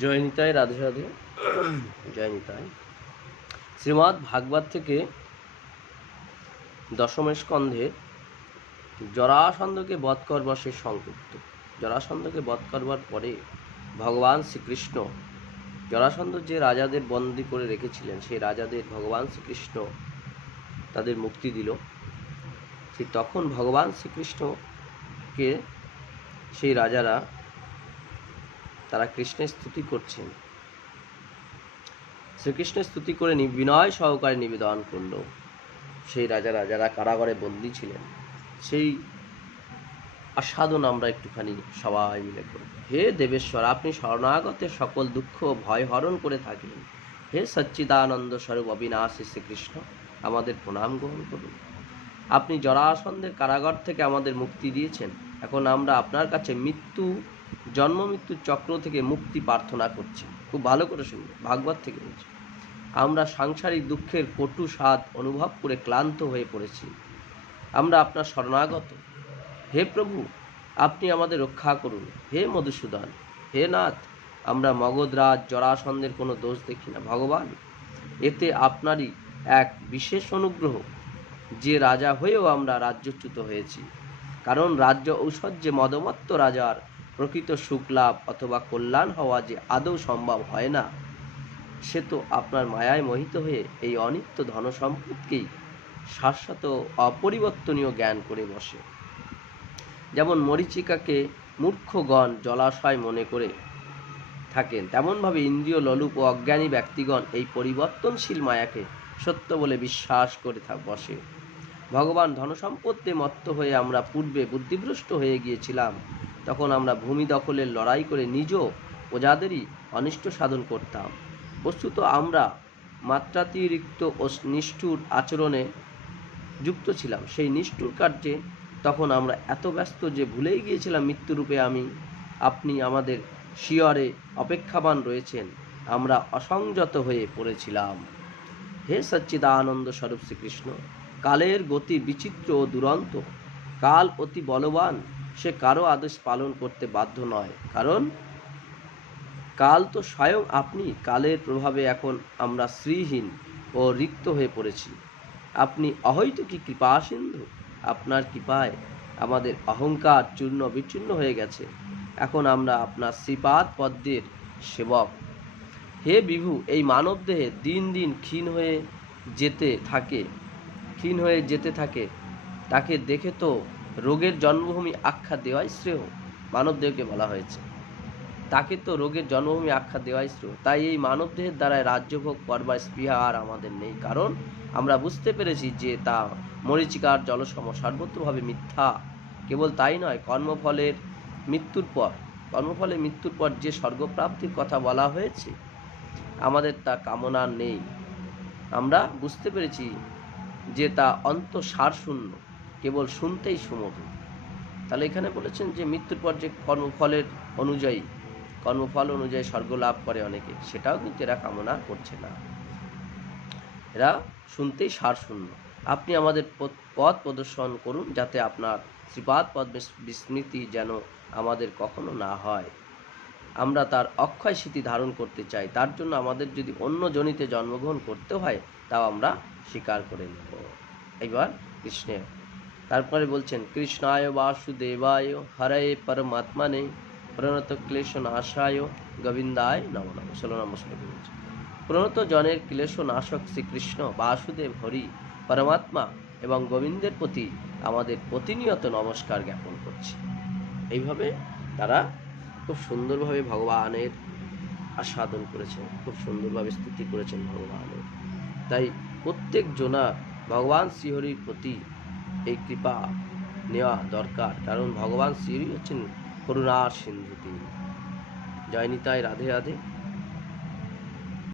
জয় নিতাই, রাধে রাধে। জয় নিতাই। শ্রীমদ্ ভাগবত থেকে দশম স্কন্ধে জরাসন্ধকে বধ করবার সে সংক্ষিপ্ত। জরাসন্ধকে বধ করবার পরে ভগবান শ্রীকৃষ্ণ, জরাসন্ধ যে রাজাদের বন্দী করে রেখেছিলেন সেই রাজাদের ভগবান শ্রীকৃষ্ণ তাদের মুক্তি দিল। সে তখন ভগবান শ্রীকৃষ্ণকে সেই রাজারা তারা কৃষ্ণের স্তুতি করছেন। শ্রীকৃষ্ণের স্তুতি করে বিনয় সহকারে নিবেদন করল সেই রাজারা যারা কারাগারে বন্দী ছিলেন। সেই আস্বাদন আমরা একটুখানি সবাই মিলে করি। হে দেবেশ্বর, আপনি শরণাগতের সকল দুঃখ ভয় হরণ করে থাকেন। হে সচ্চিদানন্দ স্বরূপ অবিনাশী শ্রীকৃষ্ণ, আমাদের প্রণাম গ্রহণ করুন। আপনি জরাসন্ধের কারাগার থেকে আমাদের মুক্তি দিয়েছেন। এখন আমরা আপনার কাছে জন্ম মৃত্যুর চক্র থেকে মুক্তি প্রার্থনা করছি। খুব ভালো করে শুনবেন, ভাগবত থেকে বলছি। আমরা সাংসারিক দুঃখের কটু স্বাদ অনুভব করে ক্লান্ত হয়ে পড়েছি। আমরা আপনার শরণাগত। হে প্রভু, আপনি আমাদের রক্ষা করুন। হে মধুসূদন, হে নাথ, আমরা মগধরাজ জরাসন্ধের কোনো দোষ দেখি না। ভগবান, এতে আপনারই এক বিশেষ অনুগ্রহ যে রাজা হয়েও আমরা রাজ্যচ্যুত হয়েছি। কারণ রাজ্য ঐশ্বর্যে মদমত্ত রাজার প্রকৃত সুখ লাভ অথবা কল্যাণ হওয়া যে আদৌ সম্ভব হয় না, সে তো আপনার মায়ায় মোহিত হয়ে এই অনিত্য ধনসম্পদকেই শাশ্বত অপরিবর্তনীয় জ্ঞান করে বসে। যেমন মরীচিকাকে মূর্খগণ জলাশয় মনে করে থাকেন, তেমনভাবে ইন্দ্রিয় লোলুপ ও অজ্ঞানী ব্যক্তিগণ এই পরিবর্তনশীল মায়াকে সত্য বলে বিশ্বাস করে বসে। ভগবান, ধনসম্পদে মত্ত হয়ে আমরা পূর্বে বুদ্ধিভ্রষ্ট হয়ে গিয়েছিলাম। তখন আমরা ভূমি দখলের লড়াই করে নিজ প্রজাদেরই অনিষ্ট সাধন করতাম। বস্তুত আমরা মাত্রাতিরিক্ত ও নিষ্ঠুর আচরণে যুক্ত ছিলাম। সেই নিষ্ঠুর কার্যে তখন আমরা এত ব্যস্ত যে ভুলেই গিয়েছিলাম মৃত্যুরূপে আপনি আমাদের শিয়রে অপেক্ষাবান রয়েছেন। আমরা অসংযত হয়ে পড়েছিলাম। হে সচ্চিদানন্দ স্বরূপ শ্রীকৃষ্ণ, কালের গতি বিচিত্র ও দুরন্ত। কাল অতি বলবান, সে কারো আদেশ পালন করতে বাধ্য নয়। কারণ কাল তো স্বয়ং আপনি। কালের প্রভাবে এখন আমরা শ্রীহীন ও রিক্ত হয়ে পড়েছি। আপনি অহৈতুকী কৃপা সিন্ধু। আপনার কৃপায় আমাদের অহংকার চূর্ণ বিচূর্ণ হয়ে গেছে। এখন আমরা আপনার শ্রীপাদ পদ্মের সেবক। হে বিভু, এই মানবদেহে দিন দিন ক্ষীণ হয়ে যেতে থাকে তাকে দেখে তো রোগের জন্মভূমি আখ্যা দেওয়াই শ্রেয়। মানবদেহকে বলা হয়েছে, তাকে তো রোগের জন্মভূমি আখ্যা দেওয়াই শ্রেয়। তাই এই মানবদেহের দ্বারাই রাজ্যভোগ করবার স্পৃহা আর আমাদের নেই। কারণ আমরা বুঝতে পেরেছি যে তা মরীচিকার জলসম, সর্বত্রভাবে মিথ্যা। কেবল তাই নয়, কর্মফলের মৃত্যুর পর যে স্বর্গপ্রাপ্তির কথা বলা হয়েছে, আমাদের তা কামনা নেই। আমরা বুঝতে পেরেছি যে তা অন্তঃসার শূন্য, কেবল শুনতেই সুমধুর। তাহলে এখানে বলেছেন যে মৃত্যুর পর যে কর্মফল অনুযায়ী স্বর্গ লাভ করে অনেকে, সেটাও কিন্তু এরা কামনা করছে না। এরা শুনতেই সার শূন্য। আপনি আমাদের পথ প্রদর্শন করুন, যাতে আপনার শ্রীপাদ পদ্মের বিস্মৃতি যেন আমাদের কখনো না হয়। আমরা তার অক্ষয় স্মৃতি ধারণ করতে চাই। তার জন্য আমাদের যদি অন্য জনিতে জন্মগ্রহণ করতে হয়, তাও আমরা স্বীকার করে নেব। এবার কৃষ্ণের তারপরে বলছেন, কৃষ্ণায় বাসুদেবায় হরয়ে পরমাত্মনে প্রণত ক্লেশ নাশায় গোবিন্দায় নমো নমঃ। 16 নম্বর শ্লোকে বলছে, প্রণত জনের ক্লেশ নাশক শ্রীকৃষ্ণ বাসুদেব হরি পরমাত্মা এবং গোবিন্দের প্রতি আমাদের প্রতিনিয়ত নমস্কার জ্ঞাপন করছি। এইভাবে তারা খুব সুন্দরভাবে ভগবানের আস্বাদন করেছেন, খুব সুন্দরভাবে স্তুতি করেছেন ভগবানের। তাই প্রত্যেক জনা ভগবান শ্রীহরির প্রতি এই কৃপা নেওয়া দরকার। কারণ ভগবান শ্রীহরি হচ্ছেন করুণার সিন্ধু। তিনি জয় নিতাই, রাধে রাধে।